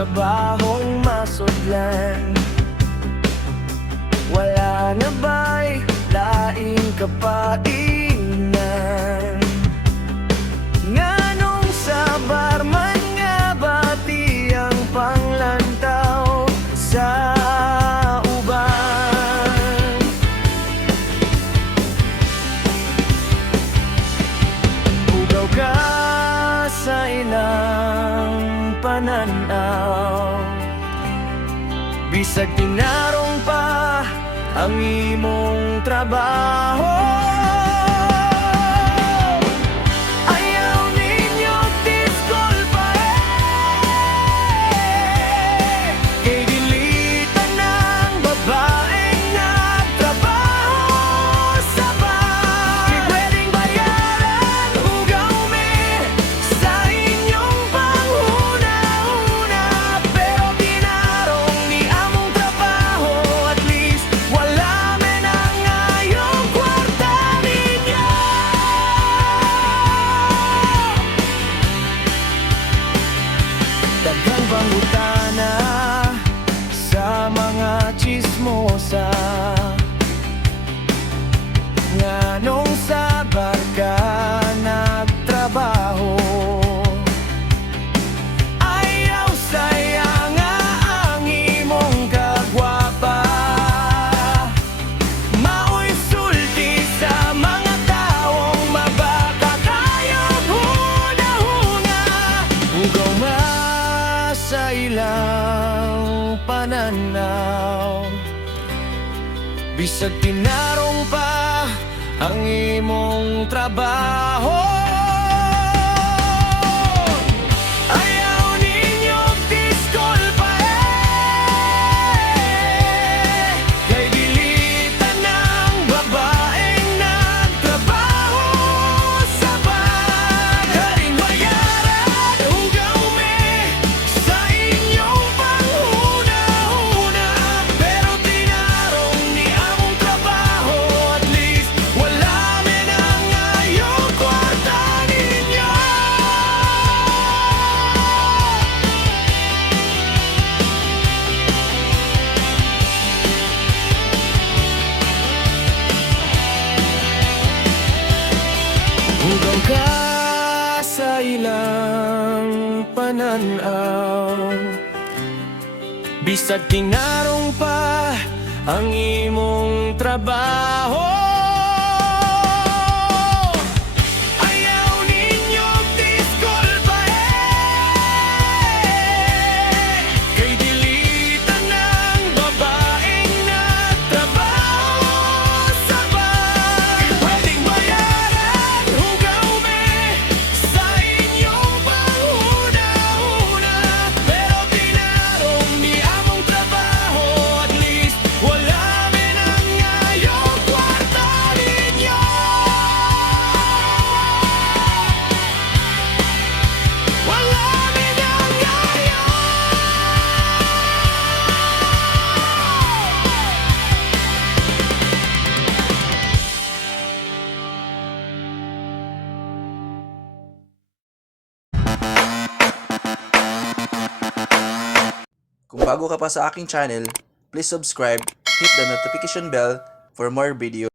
trabahong masudlan. Wala na ba'y laing kapainan? Nganong sa barman nga bati ang panglantaw sa uban? Ugaw ka sa ilang pananaw, bisag tinarong pa ang imong trabaho. Ayaw ninyo diskulpa kay dilitan ng babaeng nagtrabaho sa bar. Di pwedeng bayaran hugaw me sa inyong panghuna-huna, pero tinarong ni among trabaho. At least wala men ang ngayong kwarta ninyo. Daghang pangutana sa mga chismosa, nganong sa barka nagtrabaho. Ayaw saya nga ang imong kagwapa, maoy sulti sa mga taong mabaka kayo huna-huna. Ugaw nga sa ilang pananaw, bisag tinarong pa ang imong trabaho. Ayaw ninyo diskulpa kay dilitan ng babaeng nagtrabaho sa bar. Karing bayaran hugaw me sa inyong panghuna-huna, pero tinarong ni among trabaho. At least wala men ang ngayong kwarta ninyo. Hugaw ka sa ilang pananaw, bisag tinarong pa ang imong trabaho. Ayaw ninyo diskulpa kay dilitan ng babaeng nagtrabaho sa bar. Pwedeng bayaran hugaw me sa inyong panghuna-huna, pero tinarong ni among trabaho. At least wala men ang ngayong kwarta ninyo. Wala men ang ngayon. Kung bago ka pa sa aking channel, please subscribe, hit the notification bell for more videos.